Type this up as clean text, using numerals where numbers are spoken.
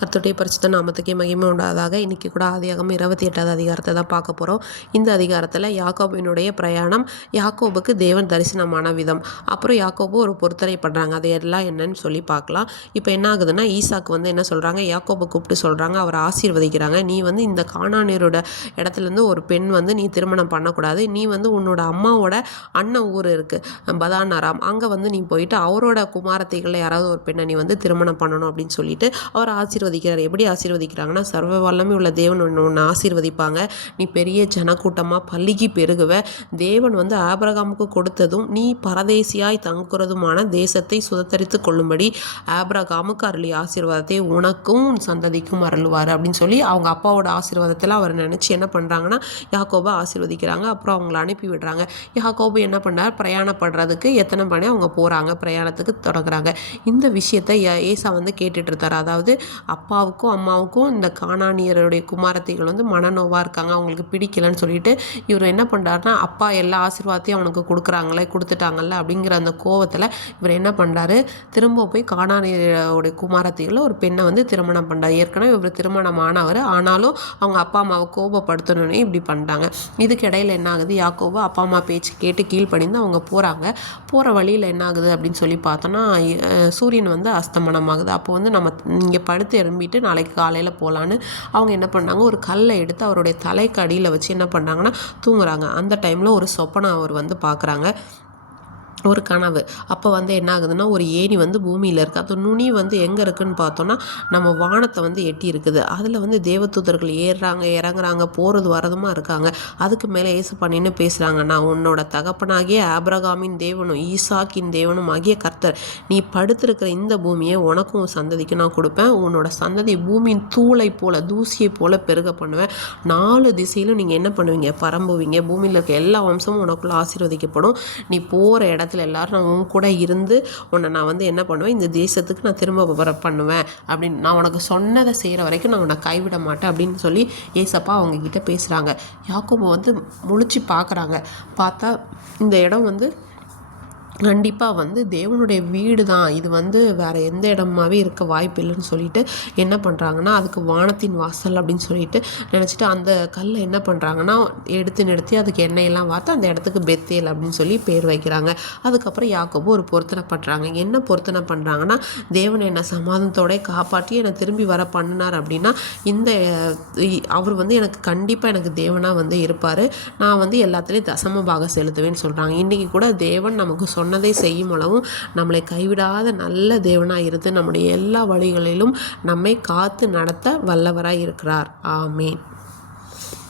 கர்த்தருடைய பரிசுத்த நாமத்துக்கே மகிமை உண்டாதாக. இன்றைக்கி கூட ஆதியாகமம் 28வது அதிகாரத்தை தான் பார்க்க போகிறோம். இந்த அதிகாரத்தில் யாக்கோபினுடைய பிரயாணம், யாக்கோபுக்கு தேவன் தரிசனமான விதம், அப்புறம் யாக்கோபு ஒரு பொருத்தனை பண்ணுறாங்க. அது எல்லாம் என்னன்னு சொல்லி பார்க்கலாம். இப்போ என்ன ஆகுதுன்னா, ஈசாக்கு வந்து என்ன சொல்கிறாங்க, யாக்கோபை கூப்பிட்டு சொல்கிறாங்க, அவரை ஆசீர்வதிக்கிறாங்க. நீ வந்து இந்த கானானியரோட இடத்துலேருந்து ஒரு பெண் வந்து நீ திருமணம் பண்ணக்கூடாது. நீ வந்து உன்னோட அம்மாவோட அண்ணன் ஊர் இருக்குது பதானாராம், அங்கே வந்து நீ போயிட்டு அவரோட குமாரத்தைகளில் யாராவது ஒரு பெண்ணை நீ வந்து திருமணம் பண்ணணும் அப்படின்னு சொல்லிட்டு அவர் ஆசீர்வதிக்கிறார். எப்படி ஆசீர்வதிக்கிறாங்கன்னா, சர்வ வல்லமை உள்ள தேவன் ஒன்று ஆசீர்வதிப்பாங்க. நீ பெரிய ஜனக்கூட்டமாக பல்லிக்கு பெருகுவ. தேவன் வந்து ஆபிரகாமுக்கு கொடுத்ததும் நீ பரதேசியாய் தங்குறதுமான தேசத்தை சுதத்தரித்து கொள்ளும்படி ஆபிரகாமுக்கு அருளிய ஆசீர்வாதத்தை உனக்கும் உன் சந்ததிக்கும் அருள்வார் அப்படின்னு சொல்லி அவங்க அப்பாவோட ஆசீர்வாதத்தில் அவர் நினச்சி என்ன பண்ணுறாங்கன்னா, யாக்கோபை ஆசீர்வதிக்கிறாங்க. அப்புறம் அவங்கள அனுப்பி விடுறாங்க. யாக்கோபு என்ன பண்ணார், பிரயாணப்படுறதுக்கு எத்தனை பண்ணி அவங்க போகிறாங்க, பிரயாணத்துக்கு தொடங்குறாங்க. இந்த விஷயத்தை ஏசா வந்து கேட்டுட்டு இருந்தார். அதாவது அப்பாவுக்கும் அம்மாவுக்கும் இந்த கானானியருடைய குமாரத்திகள் வந்து மனநோவாக இருக்காங்க, அவங்களுக்கு பிடிக்கலன்னு சொல்லிட்டு இவர் என்ன பண்ணுறாருனா, அப்பா எல்லா ஆசீர்வாதத்தையும் அவனுக்கு கொடுத்துட்டாங்கல்ல அப்படிங்கிற அந்த கோவத்தில் இவர் என்ன பண்ணுறாரு, திரும்ப போய் கானானியருடைய குமாரத்திகளில் ஒரு பெண்ணை வந்து திருமணம் பண்ணுறாரு. ஏற்கனவே இவர் திருமணமானவர், ஆனாலும் அவங்க அப்பா அம்மாவை கோபப்படுத்தணுன்னே இப்படி பண்ணுறாங்க. இதுக்கு இடையில் என்ன ஆகுது, யாக்கோபு அப்பா அம்மா பேச்சு கேட்டு கீழ்ப்படிந்து அவங்க போகிற வழியில் என்ன ஆகுது அப்படின்னு சொல்லி பார்த்தோன்னா, சூரியன் வந்து அஸ்தமனமாகுது. அப்போ வந்து நம்ம இங்கே படுத்து எழும்பிட்டு நாளைக்கு காலையில் போகலான்னு அவங்க என்ன பண்ணாங்க, ஒரு கல்லை எடுத்து அவருடைய தலைக்கு அடியில் வச்சு என்ன பண்ணாங்கன்னா தூங்குறாங்க. அந்த டைமில் ஒரு சொப்பனை அவர் வந்து பார்க்குறாங்க, ஒரு கனவு. அப்போ வந்து என்ன ஆகுதுன்னா, ஒரு ஏணி வந்து பூமியில் இருக்குது. அந்த நுனி வந்து எங்கே இருக்குதுன்னு பார்த்தோன்னா, நம்ம வானத்தை வந்து எட்டி இருக்குது. அதில் வந்து தேவதூதர்கள் ஏறுறாங்க இறங்குறாங்க, போகிறது வரதுமா இருக்காங்க. அதுக்கு மேலே ஏசப்பா நின்று பேசுகிறாங்க, நான் உன்னோட தகப்பனாகிய ஆபிரகாமின் தேவனும் ஈசாக்கின் தேவனும் ஆகிய கர்த்தர். நீ படுத்திருக்கிற இந்த பூமியை உனக்கும் உன் சந்ததிக்கு நான் கொடுப்பேன். உன்னோட சந்ததி பூமியின் தூளை போல தூசியை போல பெருக பண்ணுவேன். 4 திசையிலும் நீங்கள் என்ன பண்ணுவீங்க, பரம்புவீங்க. பூமியில் இருக்க எல்லா வம்சமும் உனக்குள்ள ஆசீர்வதிக்கப்படும். நீ போகிற இடத்துல எல்லாரும் நான் உன் கூட இருந்து உன்னை நான் வந்து என்ன பண்ணுவேன், இந்த தேசத்துக்கு நான் திரும்ப பண்ணுவேன் அப்படின்னு, நான் உனக்கு சொன்னதை செய்கிற வரைக்கும் நான் உன்னை கைவிட மாட்டேன் அப்படின்னு சொல்லி ஏசப்பா அவங்கக்கிட்ட பேசுகிறாங்க. யாக்கோபு வந்து முழிச்சு பார்க்குறாங்க. பார்த்தா இந்த இடம் வந்து கண்டிப்பாக வந்து தேவனுடைய வீடு தான், இது வந்து வேறு எந்த இடமாவே இருக்க வாய்ப்பு இல்லைன்னு சொல்லிட்டு என்ன பண்ணுறாங்கன்னா, அதுக்கு வானத்தின் வாசல் அப்படின்னு சொல்லிட்டு நினச்சிட்டு அந்த கல்லை என்ன பண்ணுறாங்கன்னா நிறுத்தி அதுக்கு எண்ணெயெல்லாம் வார்த்து அந்த இடத்துக்கு பெத்தேல் அப்படின்னு சொல்லி பேர் வைக்கிறாங்க. அதுக்கப்புறம் யாக்கோபு ஒரு பொருத்தனை பண்ணுறாங்க. என்ன பொருத்தனை பண்ணுறாங்கன்னா, தேவன் என்னை சமாதானத்தோட காப்பாற்றி என்னை திரும்பி வர பண்ணினார் அப்படின்னா இந்த அவர் வந்து எனக்கு கண்டிப்பாக எனக்கு தேவனாக வந்து இருப்பார். நான் வந்து எல்லாத்துலேயும் தசம பாகம் செலுத்துவேன்னு சொல்கிறாங்க. இன்றைக்கி கூட தேவன் நமக்கு சொன்னதை செய்யும் அளவும் நம்மளை கைவிடாத நல்ல தேவனாக இருந்து நம்முடைய எல்லா வழிகளிலும் நம்மை காத்து நடத்த வல்லவராய் இருக்கிறார். ஆமேன்.